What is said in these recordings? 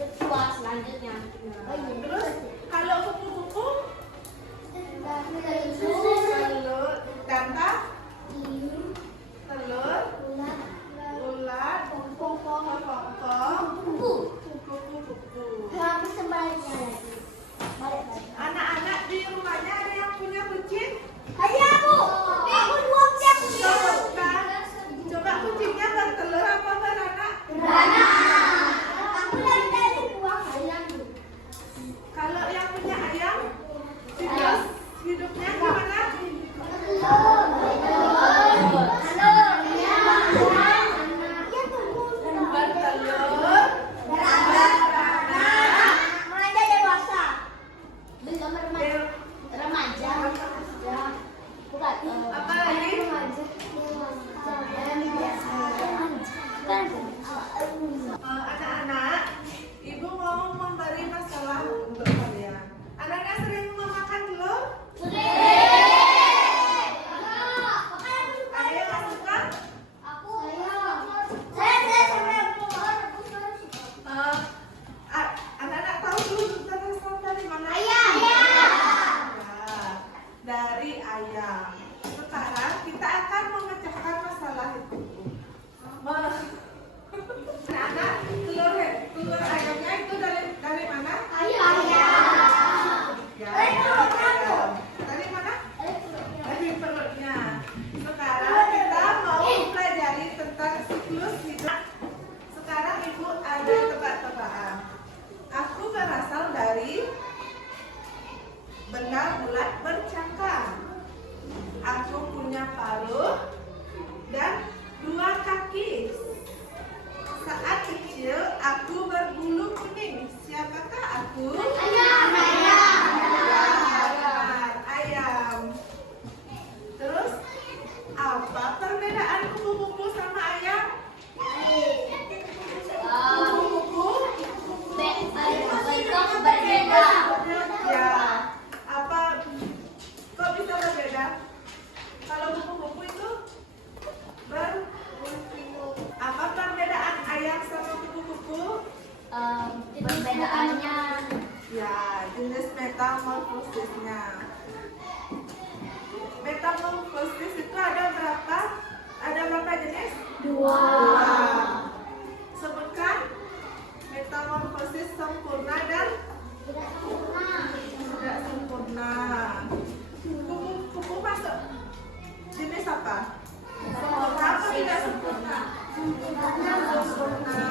Kedua selanjutnya. Terus kalau kupu-kupu Susu. telur, ganta, telur, ulat, Kupu. kupu-kupu. Habis sebaliknya lagi. Balik lagi. Anak-anak di rumahnya ada yang punya kucing? Ayo aku. Aku dua punya. Coba kucingnya bertelur apa beranak? Beranak. Aku dari buang ayam. Kalau yang punya ayam, hidupnya gimana? Bertelur, apa lagi? Anak-anak, ibu mau memberi masalah untuk kalian. Anak-anak sering memakan telur? Ada yang suka? Anak-anak tahu dulu berasal dari mana? Ya, dari ayam. Sekarang kita akan memecahkan masalah itu. Anak-anak, telur ayamnya itu dari mana? Ya, dari ayam. Dari mana? Dari perutnya. Sekarang kita mau pelajari tentang siklus hidup. Sekarang ibu ada tebak-tebakan. Aku berasal dari benda bulat bercangkang. Aku punya paruh dan dua kaki. Saat kecil aku berbulu kuning. Siapakah aku? Ayam. Terus apa perbedaan kupu-kupu sama ayam? Kupu-kupu ya. Apa kok bisa berbeda? Kalau kupu-kupu itu apa perbedaan ayam sama kupu-kupu? Perbedaannya Ya, jenis metamorfosisnya. Metamorfosis itu ada berapa? Ada berapa jenis? dua. Sebutkan metamorfosis sempurna dan tidak sempurna. Kupu-kupu masuk jenis apa? Sempurna atau tidak sempurna? Sempurna.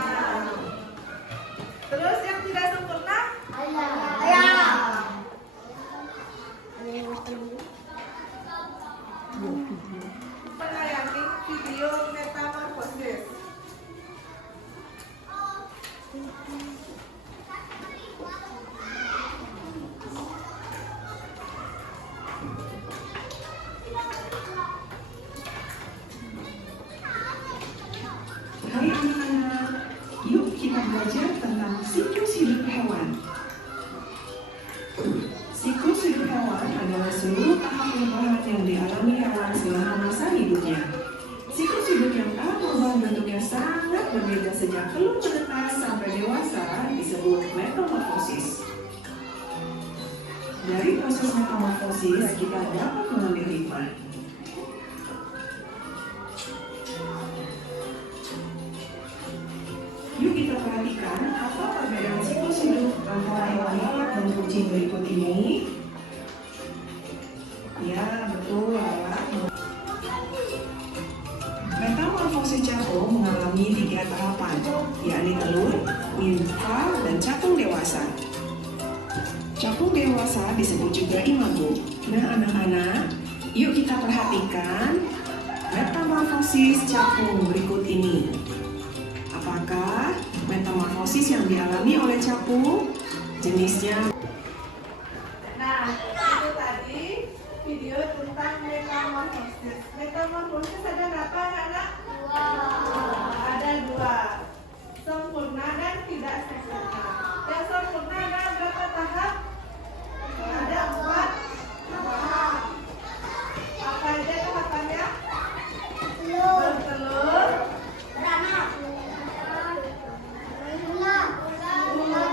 Terus yang tidak sempurna? Ayam. Melayani video metamorfosis. Hai anak-anak, yuk kita belajar tentang siklus hidup hewan. Siklus hidup hewan adalah seluruh tahap perubahan yang dialami hewan selama masa hidupnya. Siklus hidup yang tahap perubahan bentuknya sangat berbeda sejak telur menetas sampai dewasa disebut metamorfosis. Dari proses metamorfosis kita dapat mengambil hikmah. Yuk kita perhatikan apa perbedaan siklus hidup antara hewan lalat dan kucing berikut ini. Ya, betul, lalat. Metamorfosis capung mengalami 3 tahapan, yakni telur, nimfa, dan capung dewasa. Capung dewasa disebut juga imago. Nah, anak-anak, yuk kita perhatikan metamorfosis capung berikut ini. Apakah metamorfosis yang dialami oleh capung? Jenisnya. Nah, itu tadi video tentang metamorfosis. Metamorfosis ada berapa anak-anak? Ada 2. Sempurna dan tidak sempurna. Yang sempurna ada berapa tahap? Ada 4 tahap. Apa aja tahapannya? Bertelur, Beranak. ulat,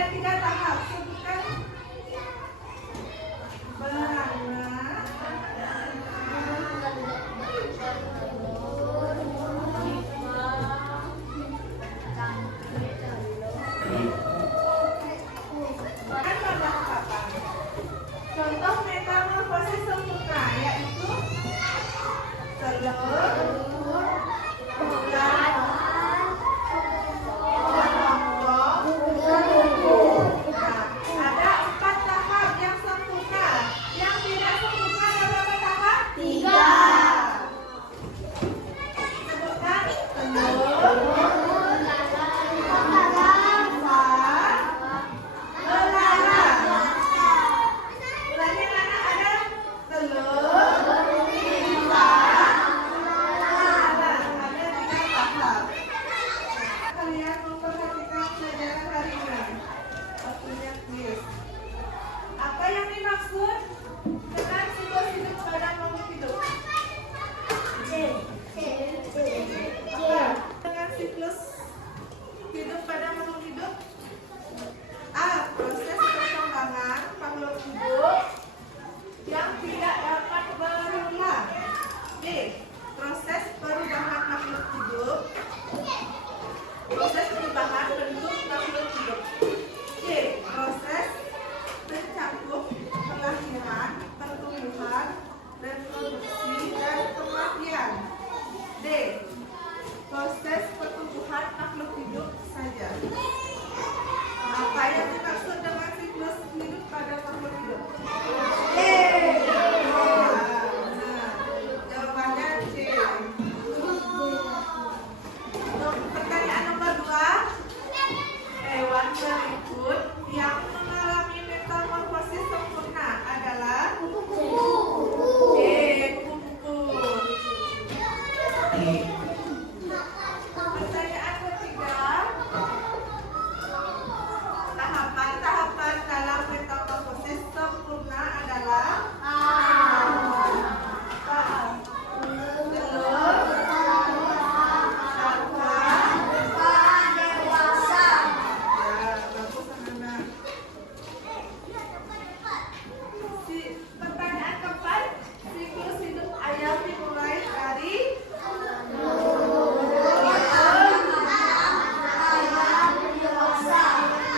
Ada 3 tahap. Sebutkan. Beranak. Contoh metamorfosis sempurna yaitu telur, bulan, berlombong. Nah, ada 4 tahap yang sempurna. Yang tidak sempurna ada berapa tahap? 3. Sebutkan telur, apa yang dimaksud dengan siklus hidup pada makhluk hidup? Apa dengan siklus hidup pada makhluk hidup? A. Proses perkembangan makhluk hidup yang tidak dapat berulang. B. Proses perubahan makhluk hidup. Proses perubahan bentuk makhluk hidup. C. Proses mencakup kelahiran, pertumbuhan, reproduksi, dan kematian. D. Proses pertumbuhan makhluk hidup saja. Apa yang dimaksud dengan siklus hidup pada makhluk hidup? Jawabannya C. Pertanyaan nomor 2. Hewan berikut yang mengalami metamorfosis sempurna adalah kupu-kupu. Pertanyaan ketiga. Tahapan-tahapan dalam metamorfosis sempurna adalah pertanyaan keempat, siklus hidup ayam dimulai dari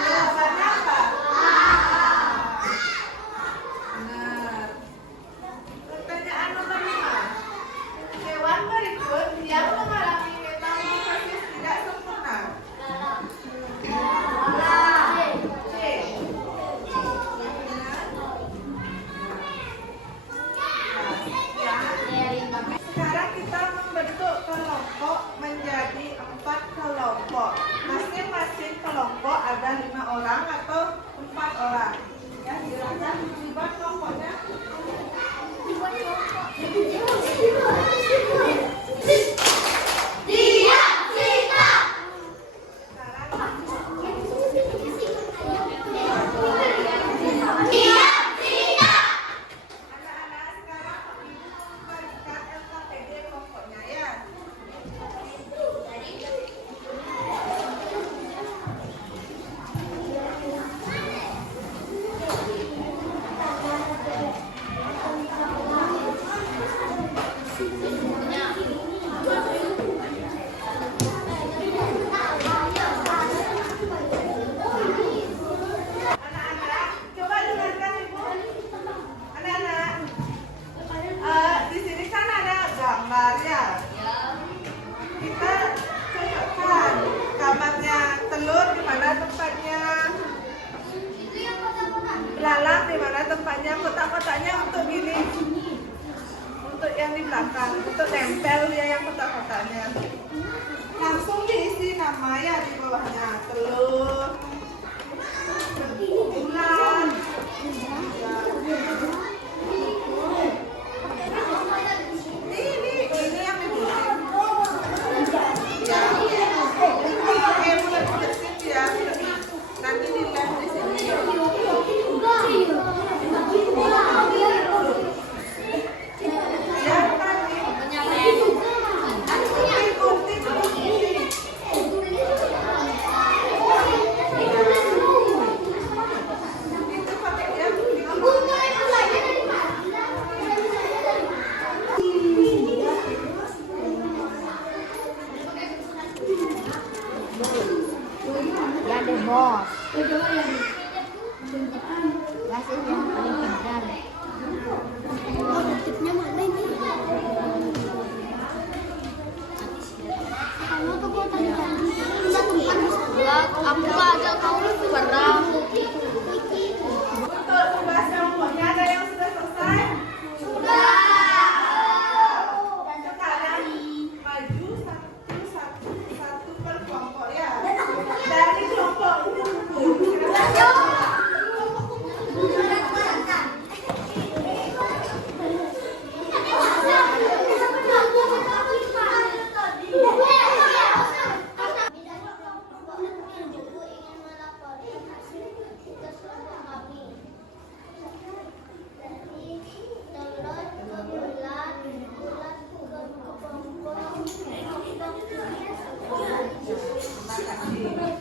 jawabannya apa? Benar. Pertanyaan nomor 5. Hewan berikut yang mengalami metamorfosis tidak sempurna. C. Sekarang kita membentuk kelompok menjadi 4 kelompok. Masing-masing kelompok ada 5 orang atau 4 orang. Ya, silakan dibuat kelompoknya. Anak-anak sekarang ibu memberikan LKPD kelompoknya ya. Anak-anak, coba dengarkan ibu. Anak-anak, di sini kan ada gambar ya. Kita cocokkan gambarnya telur di mana tempatnya, belalang di mana tempatnya, kotak-kotaknya untuk gini, untuk yang di belakang, untuk nempel ya yang kotak-kotaknya. Langsung diisi nama ya di bawahnya, telur, bulan. Ini yang dibikin. Ya. Oke, mulai bersih ya. Nanti di lem di sini. Ya, tadi. Gunting. hasil yang paling benar. Objektifnya mana ini? Kamu tuh kok tadi bisa tempat bisa aku aja kamu pernah. Untuk tugas kelompoknya ada yang sudah selesai? Sudah. Dan sekarang maju satu per kelompok ya. Dari kelompok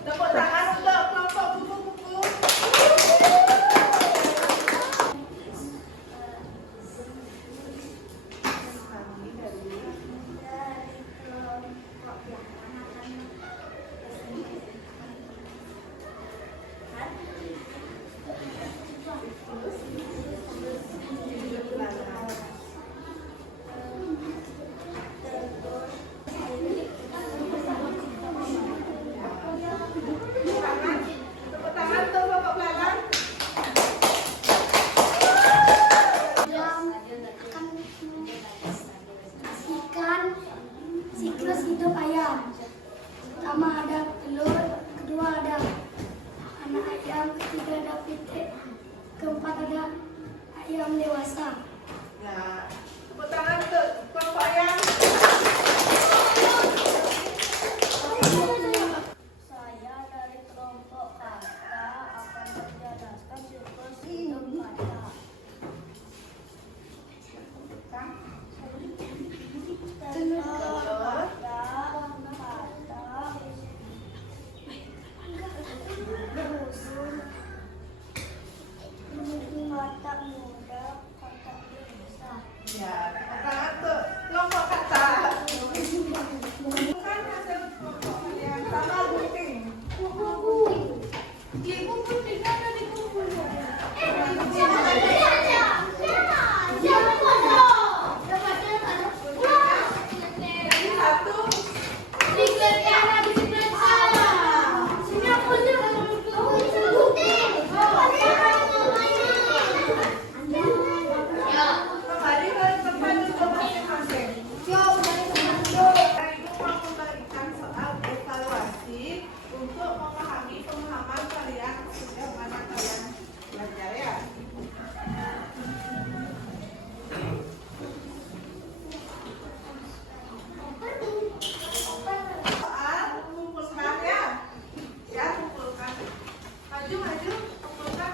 tepuk tangan untuk kelompok kupu-kupu. Tepuk tangan untuk kelompok belalang. Yang akan menyaksikan siklus hidup ayam. Pertama ada telur, kedua ada anak ayam, ketiga ada pitik, keempat ada ayam dewasa. Ya, tepuk tangan untuk kelompok ayam. Saya dari kelompok kakak akan menjelaskan siklus hidup kakak. Telur, berusung, kotak muda, kotak dewasa. Ya, tepuk tangan untuk kelompok kata. Bukan hasil kelompok kalian sama gunting. Ibu putih ada di kubur. Jadi satu. Kembali ke tempat duduk masing-masing. Ibu mau memberikan soal evaluasi untuk memahami pemahaman kalian sejauh mana kalian belajar ya. Soal kumpulkan ya. Ya, kumpulkan. Maju, kumpulkan.